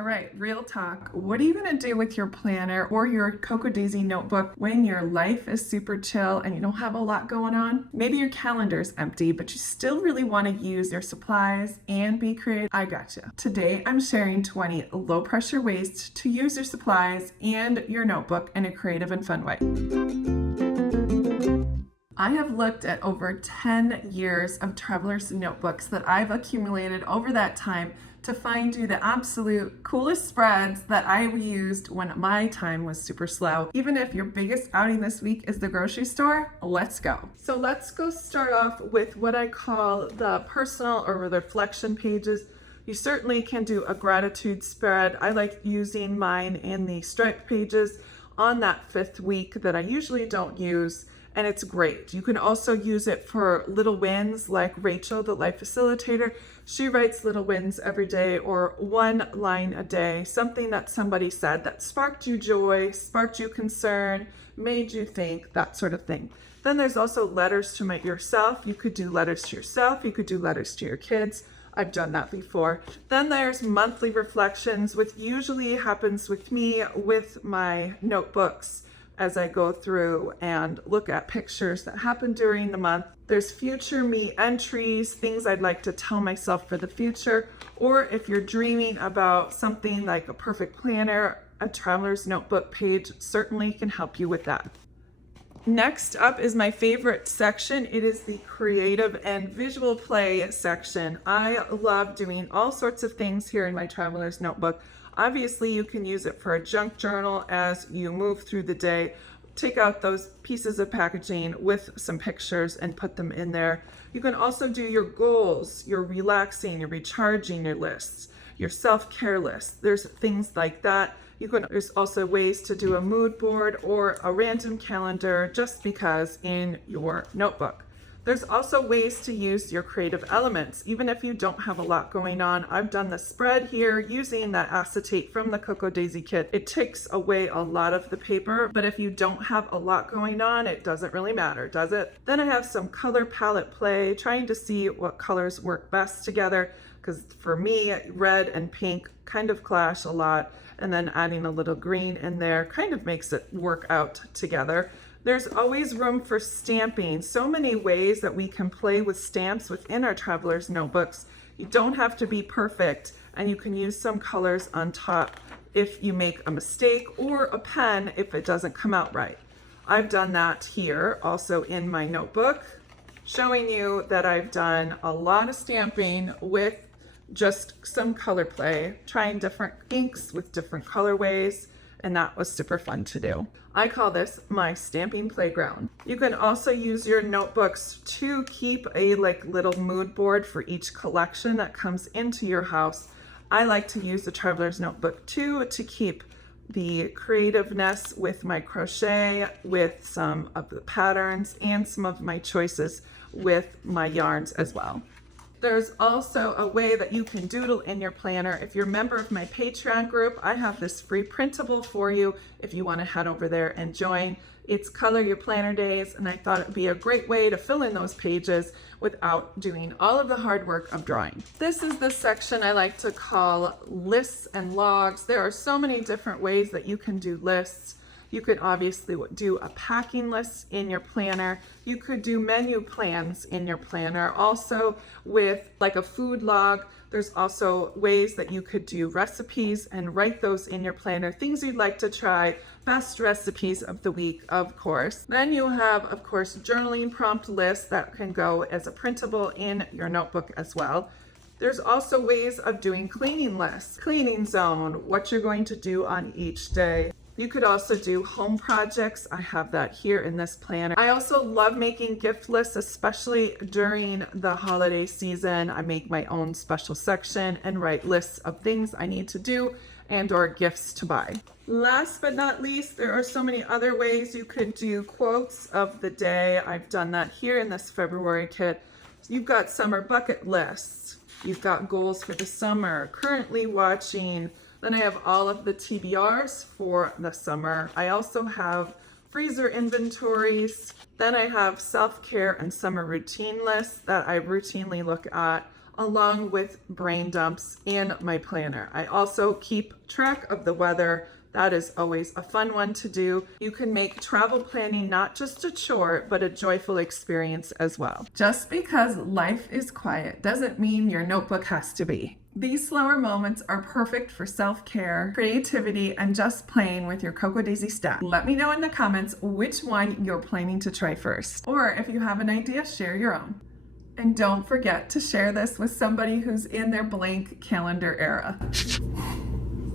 All right, real talk. What are you going to do with your planner or your Cocoa Daisy notebook when your life is super chill and you don't have a lot going on? Maybe your calendar is empty, but you still really want to use your supplies and be creative. I gotcha. Today, I'm sharing 20 low pressure ways to use your supplies and your notebook in a creative and fun way. I have looked at over 10 years of traveler's notebooks that I've accumulated over that time to find you the absolute coolest spreads that I used when my time was super slow. Even if your biggest outing this week is the grocery store, let's go. So let's go start off with what I call the personal or reflection pages. You certainly can do a gratitude spread. I like using mine in the striped pages on that 5th week that I usually don't use. And it's great. You can also use it for little wins, like Rachel, the life facilitator. She writes little wins every day or one line a day, something that somebody said that sparked you joy, sparked you concern, made you think, that sort of thing. Then there's also letters to yourself. You could do letters to yourself. You could do letters to your kids. I've done that before. Then there's monthly reflections, which usually happens with me with my notebooks as I go through and look at pictures that happened during the month. There's future me entries, things I'd like to tell myself for the future, or if you're dreaming about something like a perfect planner, a traveler's notebook page certainly can help you with that. Next up is my favorite section. It is the creative and visual play section. I love doing all sorts of things here in my traveler's notebook. Obviously, you can use it for a junk journal as you move through the day. Take out those pieces of packaging with some pictures and put them in there. You can also do your goals, your relaxing, your recharging, your lists, your self-care lists. There's things like that. There's also ways to do a mood board or a random calendar just because in your notebook. There's also ways to use your creative elements, even if you don't have a lot going on. I've done the spread here using that acetate from the Cocoa Daisy kit. It takes away a lot of the paper, but if you don't have a lot going on, it doesn't really matter, does it? Then I have some color palette play, trying to see what colors work best together, because for me, red and pink kind of clash a lot, and then adding a little green in there kind of makes it work out together. There's always room for stamping. So many ways that we can play with stamps within our traveler's notebooks. You don't have to be perfect, and you can use some colors on top if you make a mistake, or a pen if it doesn't come out right. I've done that here also in my notebook, showing you that I've done a lot of stamping with just some color play, trying different inks with different colorways, and that was super fun to do. I call this my stamping playground. You can also use your notebooks to keep a little mood board for each collection that comes into your house. I like to use the traveler's notebook too to keep the creativeness with my crochet, with some of the patterns, and some of my choices with my yarns as well. There's also a way that you can doodle in your planner. If you're a member of my Patreon group, I have this free printable for you if you want to head over there and join. It's Color Your Planner Days, and I thought it would be a great way to fill in those pages without doing all of the hard work of drawing. This is the section I like to call lists and logs. There are so many different ways that you can do lists. You could obviously do a packing list in your planner. You could do menu plans in your planner. Also with like a food log, there's also ways that you could do recipes and write those in your planner. Things you'd like to try, best recipes of the week, of course. Then you have, of course, journaling prompt lists that can go as a printable in your notebook as well. There's also ways of doing cleaning lists, cleaning zone, what you're going to do on each day. You could also do home projects. I have that here in this planner. I also love making gift lists, especially during the holiday season. I make my own special section and write lists of things I need to do and or gifts to buy. Last but not least, there are so many other ways you could do quotes of the day. I've done that here in this February kit. You've got summer bucket lists. You've got goals for the summer, currently watching. Then I have all of the TBRs for the summer. I also have freezer inventories. Then I have self-care and summer routine lists that I routinely look at. along with brain dumps and my planner. I also keep track of the weather. That is always a fun one to do. You can make travel planning not just a chore, but a joyful experience as well. Just because life is quiet doesn't mean your notebook has to be. These slower moments are perfect for self-care, creativity, and just playing with your Cocoa Daisy stack. Let me know in the comments which one you're planning to try first. Or if you have an idea, share your own. And don't forget to share this with somebody who's in their blank calendar era.